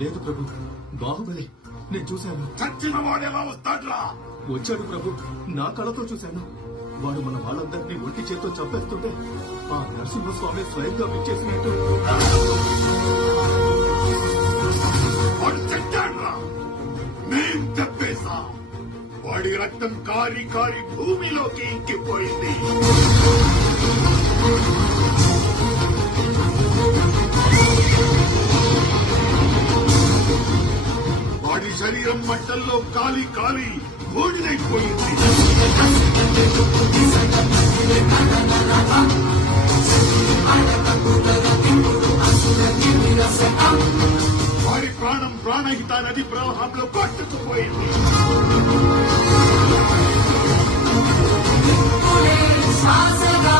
లేదు ప్రభు, బాహుబలి నేను చూశాను. చచ్చిన వాడేలా వస్తాడ్రా? వచ్చాడు ప్రభు, నా కళ్ళతో చూశాను. వాడు మన వాళ్ళందరినీ ఒంటి చేత్తో చంపేస్తుంటే ఆ నరసింహస్వామి స్వయంగా విచ్చేసినట్టు. వాడు చచ్చాడ్రా, మేం తప్పేసా. వాడి రక్తం కారి కారి భూమిలోకి ఇంకిపోయింది. వాడి శరీరం మంటల్లో కాలి కాలి బూడిదైపోయింది. వాడి ప్రాణం ప్రాణహిత నది ప్రవాహంలో పట్టుకుపోయింది. శ్వాసగా